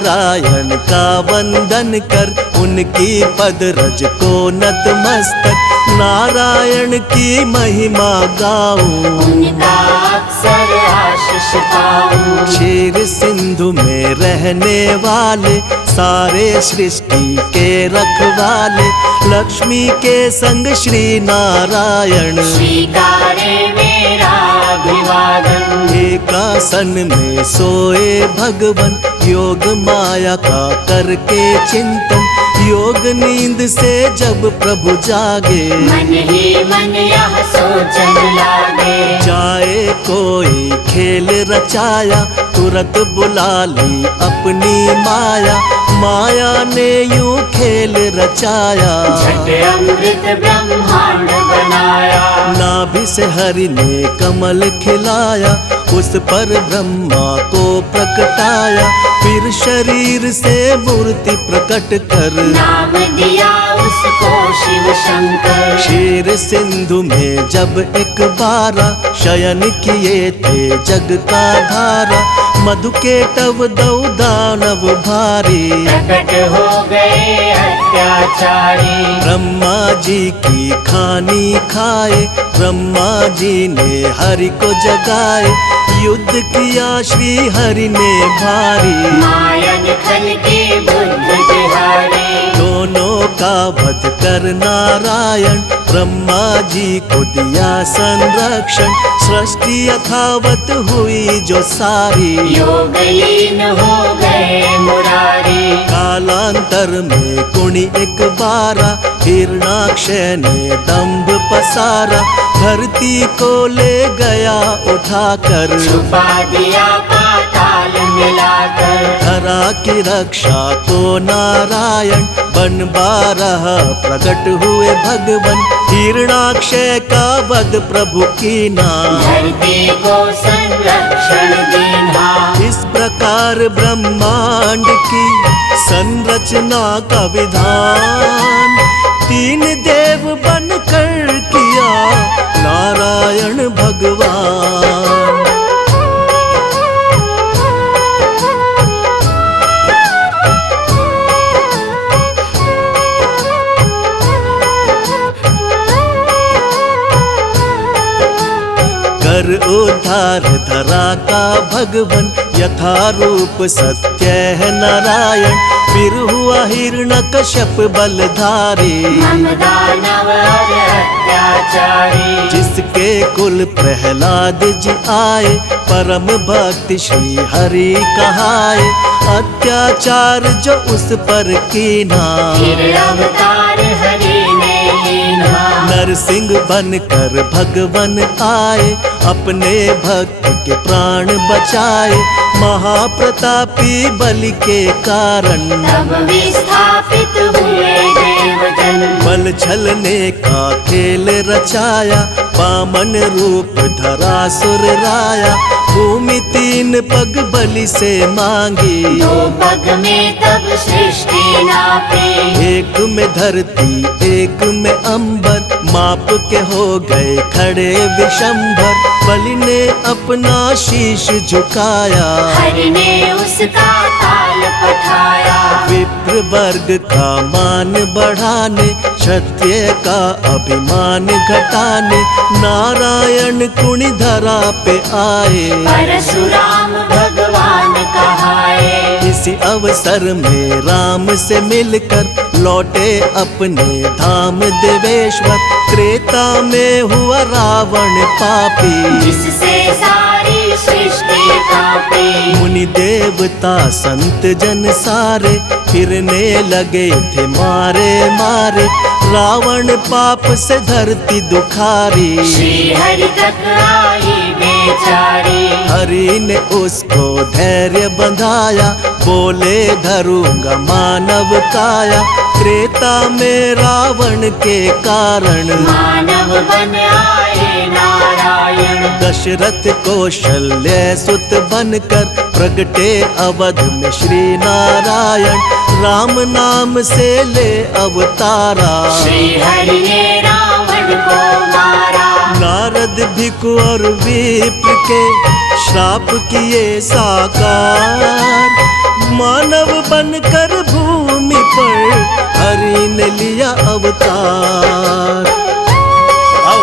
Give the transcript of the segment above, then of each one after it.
नारायण का वंदन कर, उनकी पद रज को नतमस्तक नारायण की महिमा गाऊं, उनका अक्सर आशीष पाऊं। क्षीर सिंधु में रहने वाले सारे सृष्टि के रखवाले, लक्ष्मी के संग श्री नारायण स्वीकारे मेरा अभिवादन। एकासन में सोए भगवन, योग माया का करके चिंतन, योग नींद से जब प्रभु जागे, मन ही मन यह सोचन लागे। जाए कोई खेल रचाया, तुरंत बुला ली अपनी माया, माया ने यूं खेल रचाया, झट अमृत ब्रह्मांड बनाया। नाभि से हरि ने कमल खिलाया, उस पर ब्रह्मा को प्रकटाया, फिर शरीर से मूर्ति प्रकट कर, नाम दिया उसको शिव शंकर। क्षीर सिंधु में जब एक बारा, शयन किए थे जग का धारा, मधु के टव दौ दानव भारी, प्रकट हो गए अत्याचारी। ब्रह्मा जी की खानी खाए, ब्रह्मा जी ने हरि को जगाए, युद्ध किया श्री हरि ने भारी, मायन खल के बुद्ध बिहारी। दोनों का वध कर नारायण, ब्रह्मा जी को दिया संरक्षण, सृष्टि यथावत हुई जो सारी, योग लीन हो गए मुरारी। कालांतर में कुणी एक बारा, हिरणाक्षय ने दंभ पसारा, धरती को ले गया उठाकर, छुपा दिया पाताल मिलाकर। धरा की रक्षा को नारायण, बन बारह प्रकट हुए भगवन, हिरणाक्षय का वध प्रभु कीना, धरती को संरक्षण देना। इस प्रकार ब्रह्मांड की संरचना का विधान, तीन देव बनकर किया नारायण भगवान। कर उद्धार धरा का भगवन, यथा रूप सत्य है नारायण, फिर हुआ हिरण्यकश्यप बलधारी, हम दानव और अत्याचारी। जिसके कुल प्रहलाद जी आए, परम भक्ति श्री हरि कहाए, अत्याचार जो उस पर कीना, फिर अवतार हरि ने लीना। नरसिंह बनकर भगवन आए, अपने भक्त के प्राण बचाए, महाप्रतापी बलि के कारण, तब विस्थापित हुए देवजन। बल छलने का खेल रचाया, वामन रूप धरा सुर राया, भूमि तीन पग बलि से मांगी, दो पग में तब सृष्टि नापी। एक में धरती एक में अंबर, माप के हो गए खड़े विशंभर, बलि ने अपना शीश झुकाया, हरि ने उसका ताल पठाया। विप्र वर्ग का मान बढ़ाने, क्षत्रिय का अभिमान घटाने, नारायण कुणी धरा पे आए, परशुराम भगवान कहाए। इसी अवसर में राम से मिलकर लौटे अपने धाम देवेश्वर, त्रेता में हुआ रावण पापी, जिससे सारी सृष्टि कांपी। मुनि देवता संत जन सारे, फिरने लगे थे मारे मारे, रावण पाप से धरती दुखारी, श्री हरि तक आई बेचारी। हरि ने उसको धैर्य बंधाया, बोले धरूंगा मानव काया, त्रेता में रावण के कारण, मानव बन आए नारायण। दशरथ कौशल्य सुत बनकर, प्रगटे अवध में श्री नारायण, राम नाम से ले अवतारा, श्री हरि ने रावण को मारा। नारद भिक्षु और विप्र के श्राप किए साकार, मानव बनकर भूमि पर हरि ने लिया अवतार। आओ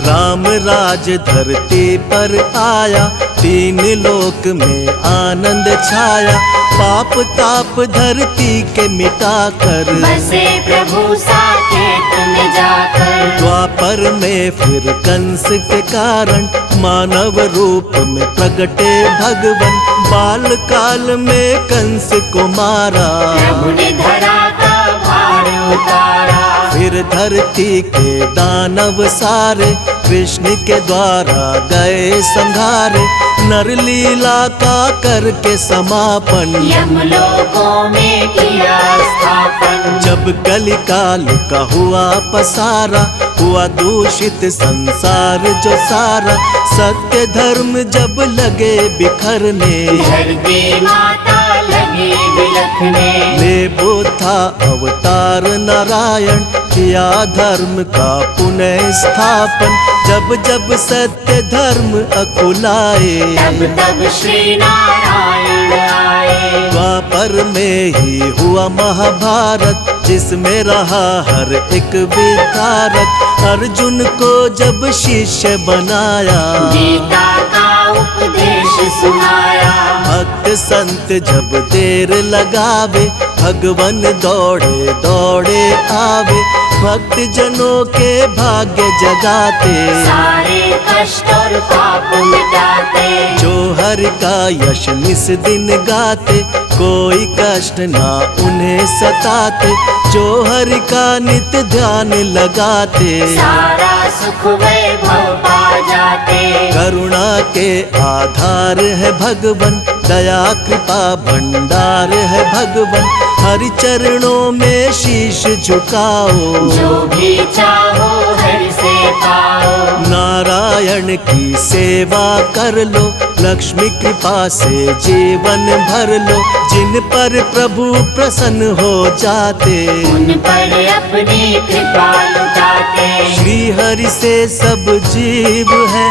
राम राज धरती पर आया, तीन लोक में आनंद छाया। पाप ताप धरती के मिटा कर बसे प्रभु साकेत में जाकर। द्वापर में फिर कंस के कारण मानव रूप में प्रगटे भगवन। बाल काल में कंस को मारा, प्रभु ने धरा का भार उतारा। फिर धरती के दानव सारे कृष्ण के द्वारा गए संघारे। नर लीला का करके समापन यमलोकों में किया स्थापन। जब कलिकाल का हुआ पसारा, हुआ दूषित संसार जो सारा। सत्य धर्म जब लगे बिखरने, धरती माता लगी बिलखने। ले बुद्धा अवतार नारायण, किया धर्म का पुनः स्थापन। जब जब सत्य धर्म अकुलाए, तब तब श्री नारायण आए। द्वापर में ही हुआ महाभारत, जिसमें रहा हर एक विधारक। अर्जुन को जब शिष्य बनाया, गीता का उपदेश सुनाया। भक्त संत जब देर लगावे, भगवन दौड़े दौड़े आवे। भक्त जनों के भाग्य जगाते, सारे कष्ट और पाप मिटाते। जो हरि का यश निस दिन गाते, कोई कष्ट ना उन्हें सताते। जो हरि का नित्य ध्यान लगाते, सारा सुख वैभव पा जाते। करुणा के आधार है भगवन, दया कृपा भंडार है भगवन। हरि चरणों में शीश झुकाओ, जो भी चाहो हरि से पाओ। नारायण की सेवा कर लो, लक्ष्मी कृपा से जीवन भर लो। जिन पर प्रभु प्रसन्न हो जाते, उन पर अपनी कृपा लुटाते। श्री हरि से सब जीव है,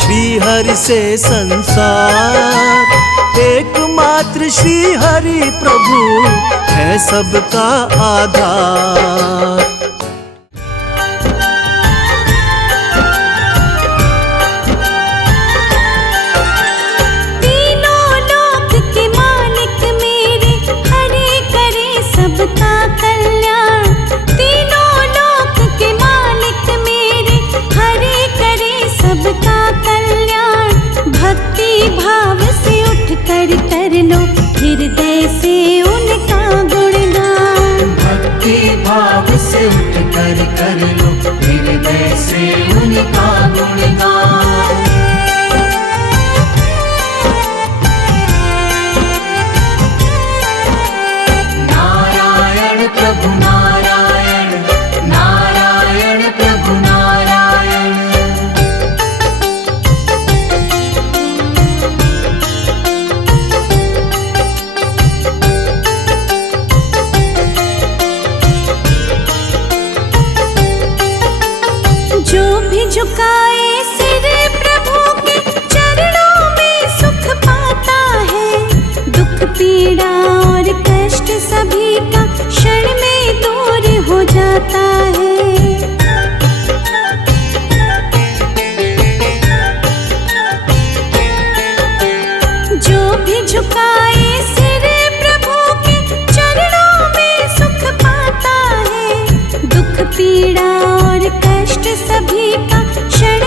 श्री हरि से संसार। एकमात्र श्री हरि प्रभु है सबका आधार। तीनों लोक के मालिक मेरे, हरि करे सबका कल्याण। तीनों लोक के मालिक मेरे, हरि करे सबका कल्याण। भक्ति भाव से उठ कर लो, हृदय से उनका गुणगान। भक्ति भाव से उठ कर लो, हृदय से उनका गुणगान। नारायण प्रभु नारायण, नारायण प्रभु नारायण। जो भी झुकाए सिर प्रभु के चरणों में सुख पाता है। दुख पीड़ा और कष्ट सभी का क्षण में दूर हो जाता है। जो भी झुकाए सिर प्रभु के चरणों में सुख पाता है। दुख पीड़ा और कष्ट सभी का क्षण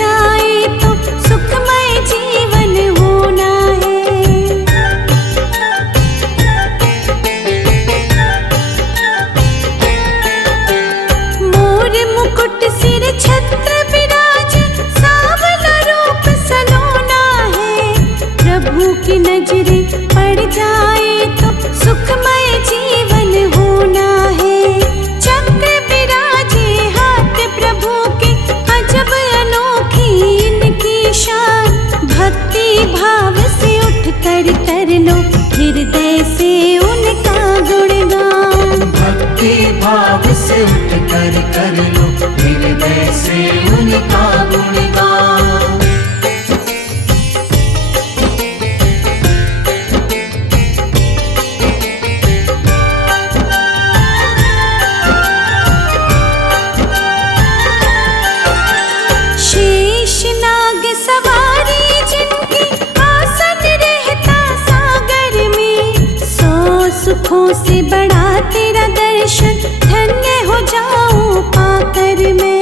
जाए तो सुखमय जीवन होना है। मोर मुकुट सिर छत्र विराजे, सांवला रूप सलोना है। प्रभु की नजरे पड़ जाए तो सुखमय जीवन होना है। चक्र विराजे हाथ प्रभु के, अजब अनोखी इनकी शान। भक्ति भाव से उठ कर लो हृदय से उनका गुणगान। भक्ति भाव से उठ कर लो हृदय से उनका गुणगान। शेष नाग सवारी जिनकी, आसन रहता सागर में। 100 सुखों से बड़ा तेरा दर्शन, धन्य हो जाऊं पाकर मैं।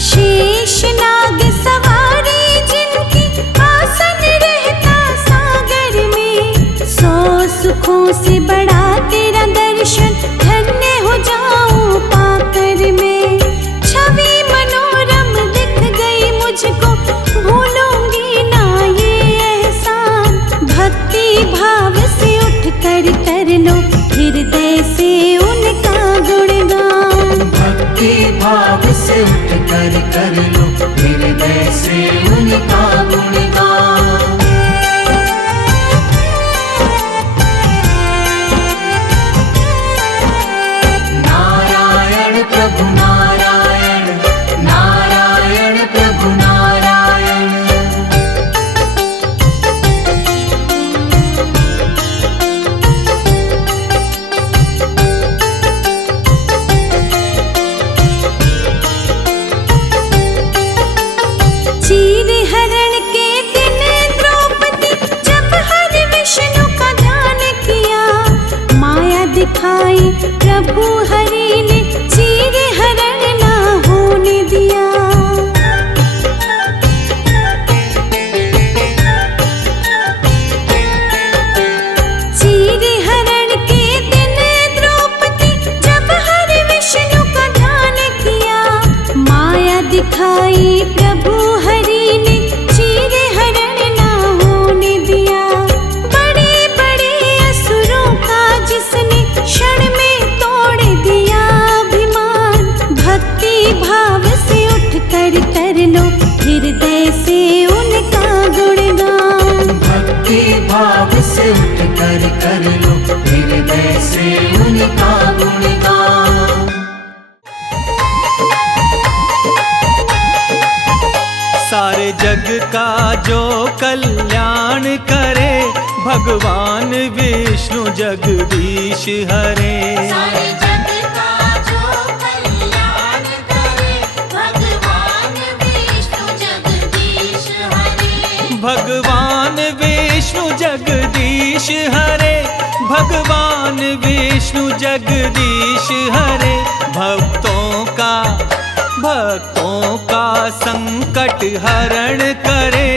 शेष नाग सवारी जिनकी, आसन रहता सागर में। 100 सुखों से बड़ा तेरा दर्शन, धन्य हो जाऊं पाकर मैं। छवि मनोरम दिख गई मुझको, भूलूंगी ना ये एहसान। भक्ति भाव से उठ कर लो हृदय से उनका गुणगान। भक्ति भाव से उठ कर लो हृदय से उनका गुणगान। नारायण प्रभु नारायण, नारायण प्रभु नारायण। चीर हरण के दिन द्रौपदी, जब हरि विष्णु का ध्यान किया। माया दिखाई प्रभु हरि ने, चीर हरण ना होने दिया। चीर हरण के दिन द्रौपदी, जब हरि विष्णु का ध्यान किया। माया दिखाई प्रभु हरि ने, चीर हरण ना होने दिया। बड़े बड़े असुरों का जिसने क्षण में तोड़ दिया अभिमान। भक्ति भाव से उठ कर लो हृदय से उनका गुणगान। भक्ति भाव से उठ कर लो हृदय से उनका गुणगान। सारे जग का जो कल्याण करे, भगवान विष्णु जगदीश हरे। सारे जग का जो कल्याण करे, भगवान विष्णु जगदीश हरे। भगवान विष्णु जगदीश हरे, भगवान विष्णु जगदीश हरे। भक्तों का संकट हरण करे,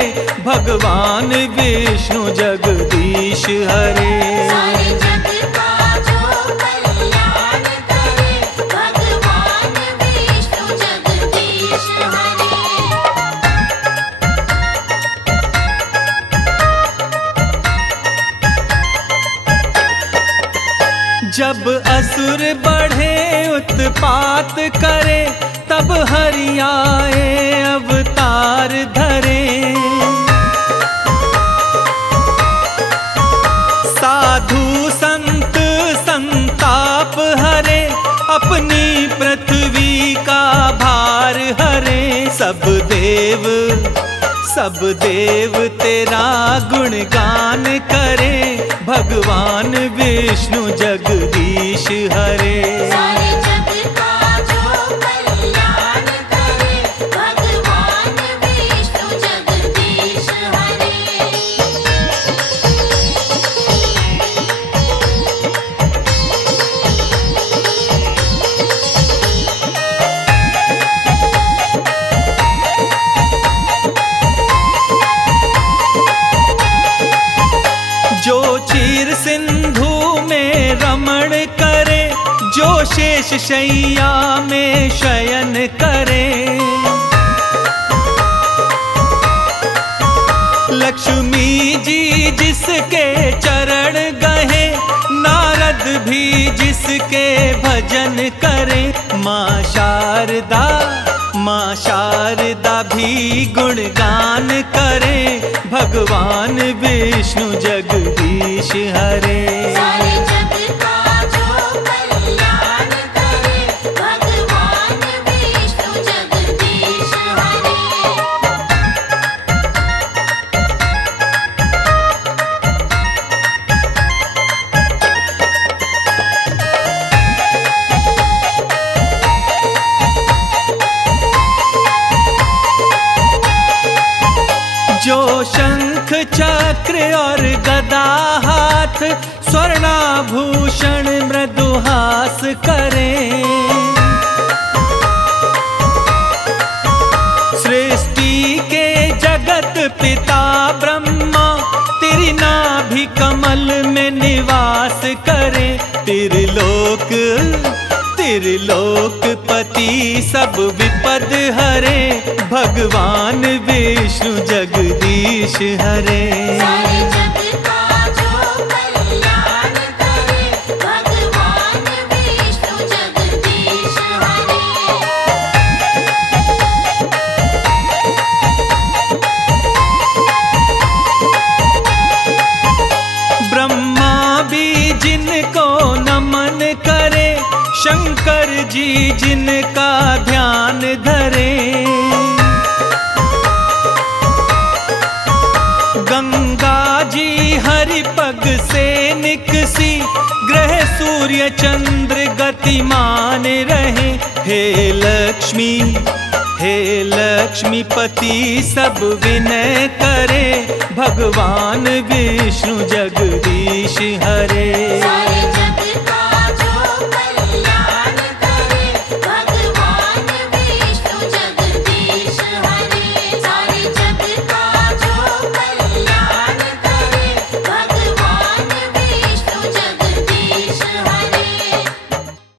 भगवान विष्णु जगदीश हरे। सारे जग का जो कल्याण करे, भगवान विष्णु जगदीश हरे। जब असुर बढ़े उत्पात करे, तब हरि आए अवतार धरे। साधु संत संताप हरे, अपनी पृथ्वी का भार हरे। सब देव तेरा गुणगान करे, भगवान विष्णु जगदीश हरे। सारे जग का जो कल्याण करे, भगवान विष्णु जगदीश हरे। शेष शैया में शयन करें। लक्ष्मी जी जिसके चरण गहे, नारद भी जिसके भजन करें। माँ शारदा भी गुणगान करें, भगवान विष्णु जगदीश हरे। सारे जग का जो कल्याण करे, भगवान विष्णु जगदीश हरे। जो शंख चक्र और गदा हाथ, स्वर्णाभूषण मृदुहास करें। सृष्टि के जगत पिता ब्रह्मा, तेरी नाभि कमल में निवास करें। त्रिलोकपति सब विपद हरे, भगवान विष्णु जगदीश हरे। सारे जग का जो कल्याण करे, भगवान विष्णु जगदीश हरे। ब्रह्मा भी जिनको नमन करे, शंकर जी जिनका ध्यान धरे। गंगा जी हरि पग से निकसी, ग्रह सूर्य चंद्र गतिमान रहे। हे लक्ष्मीपति सब विनय करे, भगवान विष्णु जगदीश हरे।